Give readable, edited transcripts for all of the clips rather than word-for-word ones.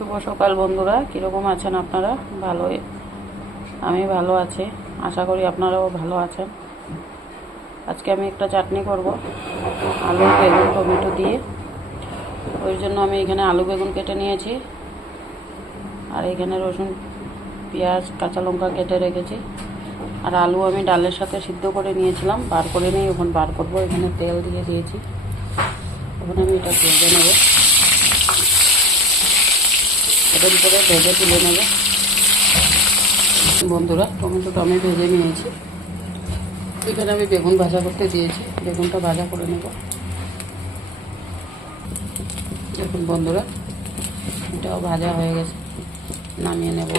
শুভ সকাল বন্ধুরা, কীরকম আছেন আপনারা? ভালোই, আমি ভালো আছি। আশা করি আপনারাও ভালো আছেন। আজকে আমি একটা চাটনি করব আলু বেগুন টমেটো দিয়ে। ওই জন্য আমি এখানে আলু বেগুন কেটে নিয়েছি, আর এখানে রসুন পেঁয়াজ কাঁচা লঙ্কা কেটে রেখেছি। আর আলু আমি ডালের সাথে সিদ্ধ করে নিয়েছিলাম, বার করে নিই, এখন বার করব। এখানে তেল দিয়ে দিয়েছি, এখন আমি এটা ভেজে নেব। এরকম করে ভেজে তুলে নেব। বন্ধুরা, টমেটোটা আমি ভেজে নিয়েছি। এখানে আমি বেগুন ভাজা করতে দিয়েছি, বেগুনটা ভাজা করে নেব। দেখুন বন্ধুরা, এটাও ভাজা হয়ে গেছে, নামিয়ে নেব।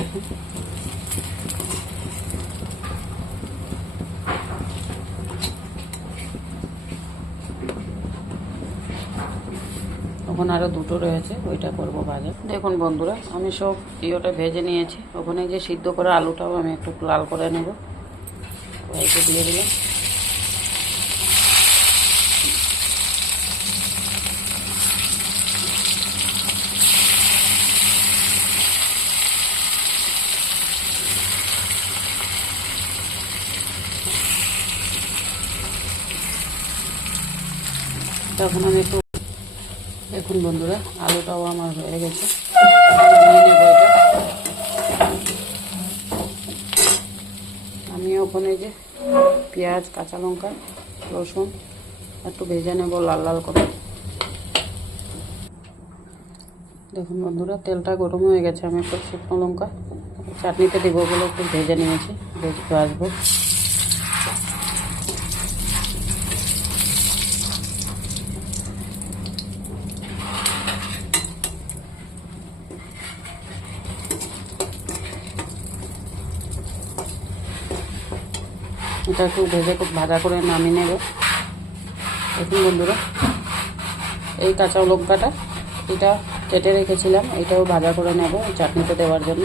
এখন আরও দুটো রয়েছে, ওইটা করব ভাজা। দেখুন বন্ধুরা, আমি সব ইয়েটা ভেজে নিয়েছি। ওখানে যে সিদ্ধ করা আলুটাও আমি একটু লাল করে নেব, ওইটা দিয়ে দিলাম। তখন আমি একটু, দেখুন বন্ধুরা, আলুটাও আমার হয়ে গেছে, নিয়ে নেব এটা। আমি ওখানে যে পেঁয়াজ কাঁচা লঙ্কা রসুন একটু ভেজে নেব লাল লাল করে। দেখুন বন্ধুরা, তেলটা গরম হয়ে গেছে। আমি একটু শুকনো লঙ্কা চাটনিতে দেবো বলে একটু ভেজে নিয়েছি, ভাজবো। এটা একটু ভেজে ভাজা করে নামিয়ে নেব। দেখুন বন্ধুরা, এই কাঁচা লঙ্কাটা এটা কেটে রেখেছিলাম, এটাও ভাজা করে নেব চাটনিতে দেওয়ার জন্য।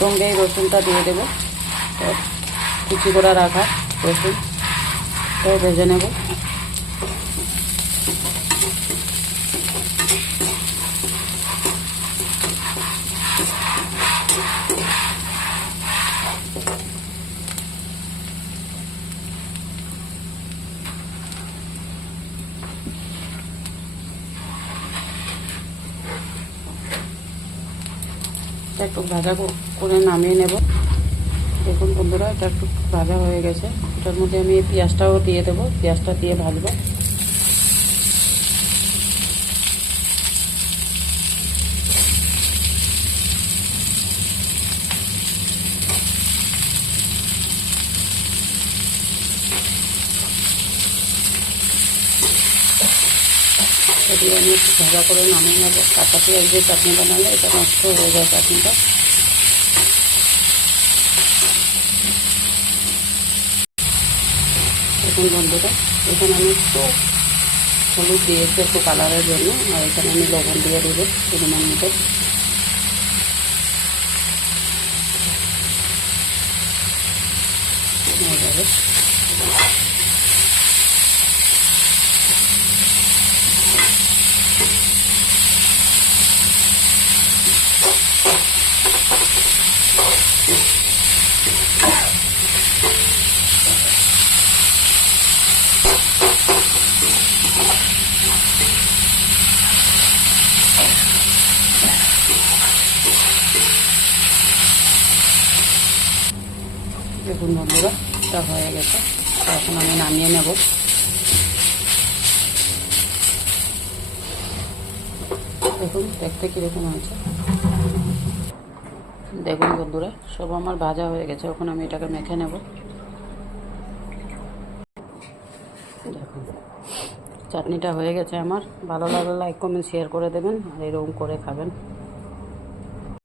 সঙ্গে এই রসুনটা দিয়ে দেবো, কুচি করে রাখা রসুন, তো ভেজে নেব। একটু ভাজা করে নামিয়ে নেব। দেখুন বন্ধুরা, এটা একটু ভাজা হয়ে গেছে। এটার মধ্যে আমি পেঁয়াজটাও দিয়ে দেবো, পেঁয়াজটা দিয়ে ভাজবো। এটি আমি একটু ভাজা করে নামিয়ে নেব। কাঁচা পেঁয়াজ দিয়ে চাটনি বানালে এটা নষ্ট হয়ে যায় চাটনিটা। দেখুন বন্ধুরা, এখানে আমি একটু হলুদ দিয়েছি একটু কালারের জন্য, আর এখানে আমি লবণ দিয়ে দেবো পরিমাণ মতো। দেখুন বন্ধুরা, এটা হয়ে গেছে, এখন আমি নামিয়ে নেব। দেখুন দেখতে কীরকম হয়েছে। দেখুন বন্ধুরা, সব আমার ভাজা হয়ে গেছে, এখন আমি এটাকে মেখে নেব। দেখুন চাটনিটা হয়ে গেছে আমার। ভালো লাগলে লাইক কমেন্ট শেয়ার করে দেবেন, আর এরকম করে খাবেন।